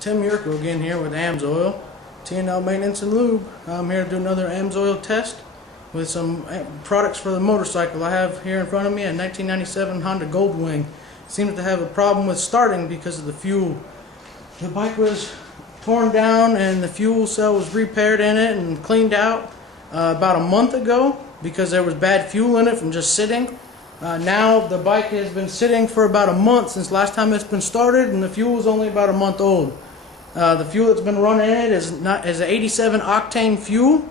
Tim Yurko again here with Amsoil, T&L Maintenance and Lube. I'm here to do another Amsoil test with some products for the motorcycle. I have here in front of me a 1997 Honda Goldwing. It seems to have a problem with starting because of the fuel. The bike was torn down and the fuel cell was repaired in it and cleaned out about a month ago because there was bad fuel in it from just sitting. Now the bike has been sitting for about a month since last time it's been started, and the fuel is only about a month old. The fuel that's been running in it is an 87 octane fuel,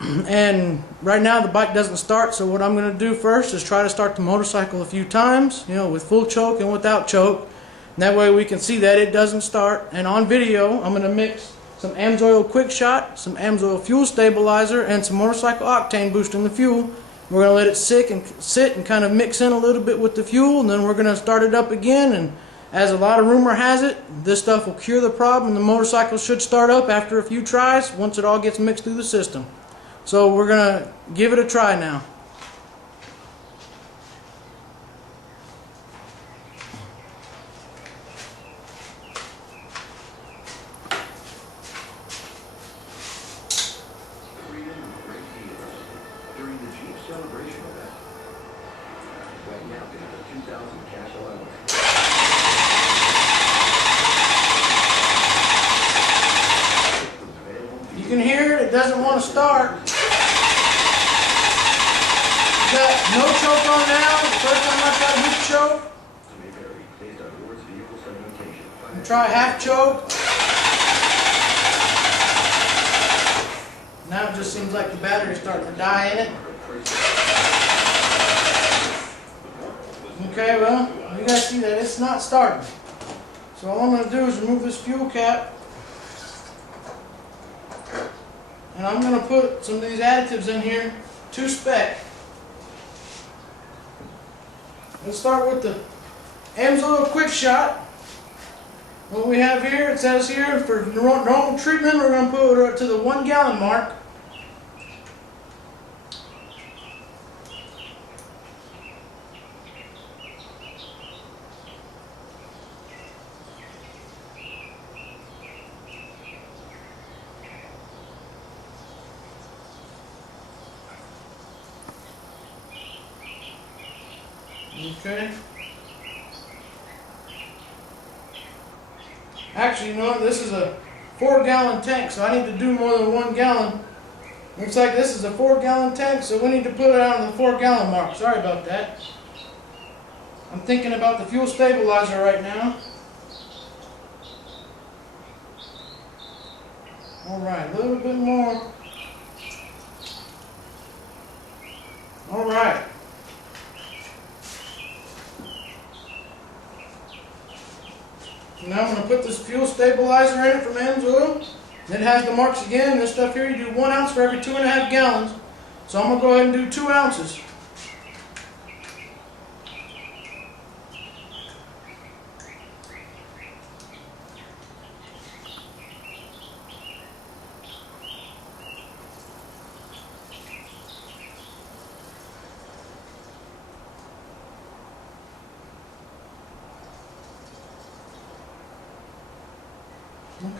and right now the bike doesn't start. So what I'm going to do first is try to start the motorcycle a few times, with full choke and without choke. And that way we can see that it doesn't start. And on video, I'm going to mix some Amsoil Quickshot, some Amsoil fuel stabilizer, and some motorcycle octane boosting the fuel. We're going to let it sit and kind of mix in a little bit with the fuel, and then we're going to start it up again. And as a lot of rumor has it, this stuff will cure the problem. The motorcycle should start up after a few tries once it all gets mixed through the system. So we're going to give it a try now. During the Jeep celebration event. Right now, they have a 2,000 cash allowance. You can hear it doesn't want to start. You got no choke on now. The first time I tried with choke. Try half choke. Now it just seems like the battery's starting to die in it. Okay, well, you guys see that it's not starting. So all I'm going to do is remove this fuel cap. And I'm going to put some of these additives in here to spec. Let's start with the Amsoil Quickshot. What we have here, it says here for normal treatment, we're going to put it to the 1 gallon mark. Okay. Actually, you know what? This is a 4-gallon tank, so I need to do more than 1 gallon. Looks like this is a 4-gallon tank, so we need to put it on the 4-gallon mark. Sorry about that. I'm thinking about the fuel stabilizer right now. Alright, a little bit more. Alright. Now I'm going to put this fuel stabilizer in it from Amsoil. It has the marks again. This stuff here, you do 1 ounce for every 2.5 gallons. So I'm going to go ahead and do 2 ounces.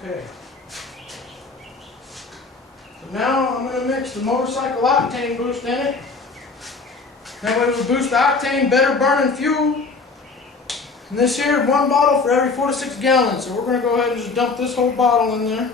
Okay. So now I'm going to mix the motorcycle octane boost in it. That way we'll boost the octane, better burning fuel. And this here, 1 bottle for every 4 to 6 gallons. So we're going to go ahead and just dump this whole bottle in there.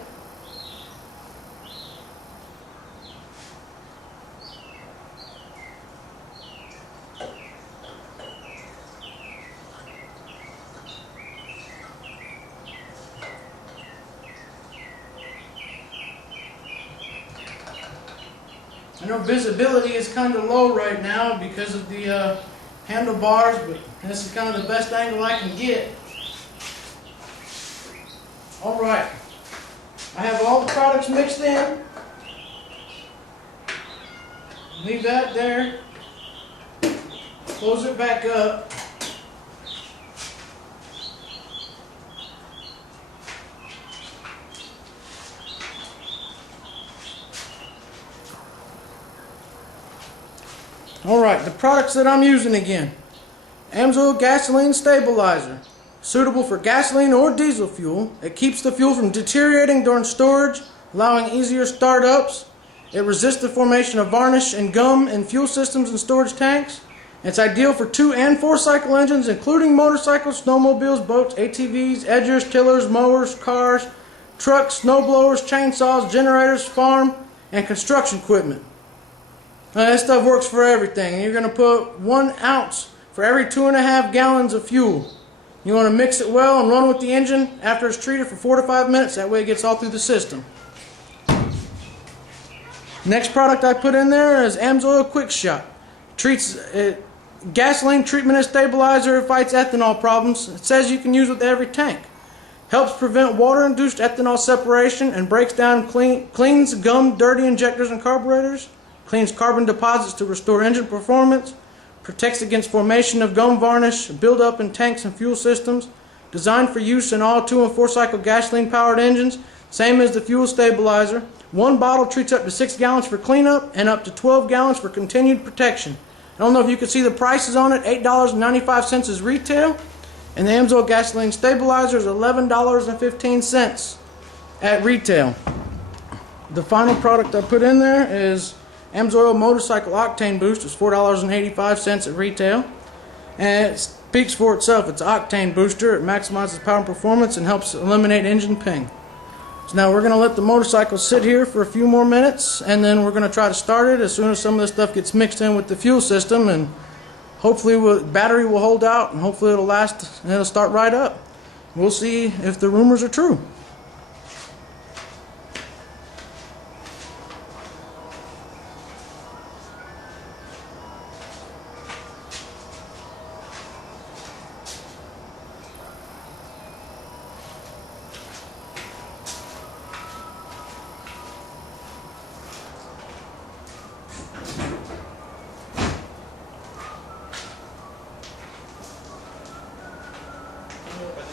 I know visibility is kind of low right now because of the handlebars, but this is kind of the best angle I can get. Alright, I have all the products mixed in. Leave that there. Close it back up. Alright, the products that I'm using again. Amsoil gasoline stabilizer. suitable for gasoline or diesel fuel. It keeps the fuel from deteriorating during storage, allowing easier startups. It resists the formation of varnish and gum in fuel systems and storage tanks. It's ideal for 2- and 4-cycle engines, including motorcycles, snowmobiles, boats, ATVs, edgers, tillers, mowers, cars, trucks, snowblowers, chainsaws, generators, farm, and construction equipment. This stuff works for everything. And you're going to put 1 ounce for every 2.5 gallons of fuel. You want to mix it well and run with the engine after it's treated for 4 to 5 minutes. That way it gets all through the system. Next product I put in there is Amsoil Quickshot. Gasoline treatment and stabilizer, fights ethanol problems. It says you can use with every tank. Helps prevent water-induced ethanol separation and breaks down, cleans gum, dirty injectors and carburetors. Cleans carbon deposits to restore engine performance. Protects against formation of gum varnish, buildup in tanks and fuel systems. Designed for use in all 2- and 4-cycle gasoline-powered engines. Same as the fuel stabilizer. 1 bottle treats up to 6 gallons for cleanup and up to 12 gallons for continued protection. I don't know if you can see the prices on it. $8.95 is retail. And the Amsoil gasoline stabilizer is $11.15 at retail. The final product I put in there is Amsoil Motorcycle Octane Boost. It's $4.85 at retail. And it speaks for itself. It's an octane booster. It maximizes power and performance and helps eliminate engine ping. So now we're going to let the motorcycle sit here for a few more minutes, and then we're going to try to start it as soon as some of this stuff gets mixed in with the fuel system, and hopefully the battery will hold out, and hopefully it'll last and it'll start right up. We'll see if the rumors are true.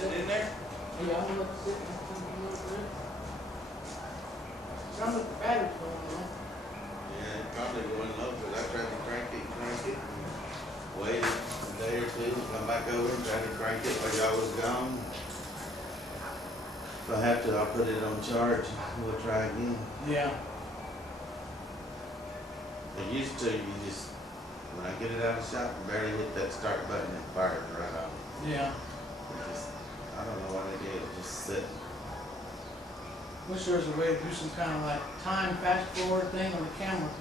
In there? Yeah, I'm gonna let it sit and see a little bit. Sounds like the battery's going on. Yeah, it's probably going low because I tried to crank it, and waited a day or two, come back over and try to crank it while y'all was gone. If I have to, I'll put it on charge. We'll try again. Yeah. It used to, you just, when I get it out of the shop, I barely hit that start button and fire it right off. Yeah. It just, I don't know what they did, it just sit. Wish there was a way to do some kind of like time fast forward thing on the camera.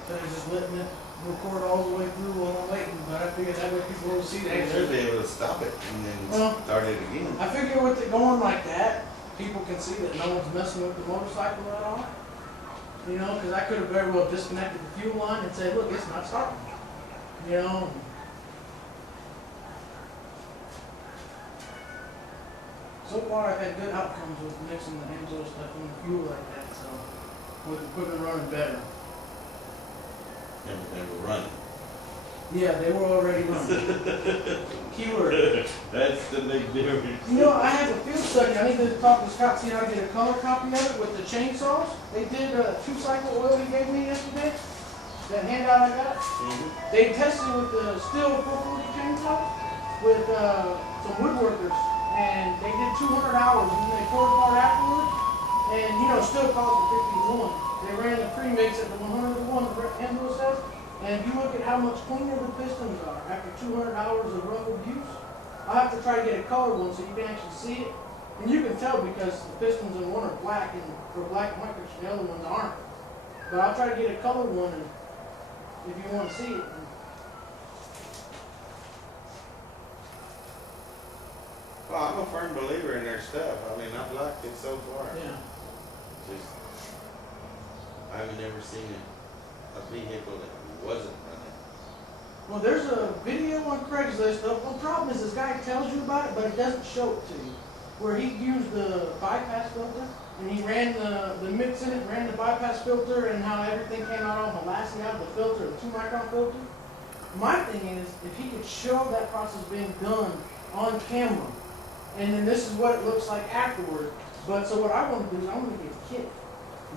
Instead of just letting it record all the way through while I'm waiting, but I figured that way people will see that. They should be able to stop it and then start it again. I figure with it going like that, people can see that no one's messing with the motorcycle at all. You know, because I could have very well disconnected the fuel line and said, look, it's not starting. You know. So far, I've had good outcomes with mixing the Amsoil stuff in the fuel like that, so with the equipment running better. And they were running. Yeah, they were already running. Keyword. That's the big difference. You know, I have a field study. I need to talk to Scott, see how to get a color copy of it with the chainsaws. They did a 2-cycle oil he gave me yesterday. That handout I got. Mm-hmm. They tested with the steel 440 chainsaw with some woodworkers, and they did 200 hours, and then they poured it apart afterwards. And you know, still calls it 50 to 1. They ran the premix at the 100 to 1. The Amsoil says. And if you look at how much cleaner the pistons are after 200 hours of rough abuse, I'll have to try to get a color one so you can actually see it. And you can tell because the pistons in one are black and for black and white, the other ones aren't. But I'll try to get a color one and if you want to see it. Well, I'm a firm believer in their stuff. I mean, I've liked it so far. Yeah. Just, I haven't ever seen a vehicle that wasn't running. Well, there's a video on Craigslist. The problem is this guy tells you about it, but it doesn't show it to you. Where he used the bypass filter, and he ran the mix in it, ran the bypass filter, and how everything came out all molasses out of the filter, the 2-micron filter. My thing is, if he could show that process being done on camera, and then this is what it looks like afterward. But so what I want to do is I want to get a kit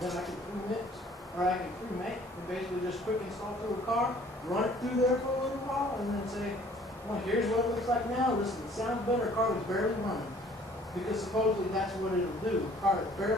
that I can pre-mix, or I can pre-make, and basically just quick install through a car, run it through there for a little while, and then say, Well, here's what it looks like now. Listen, it sounds better. Car was barely running. Because supposedly that's what it'll do. Car is barely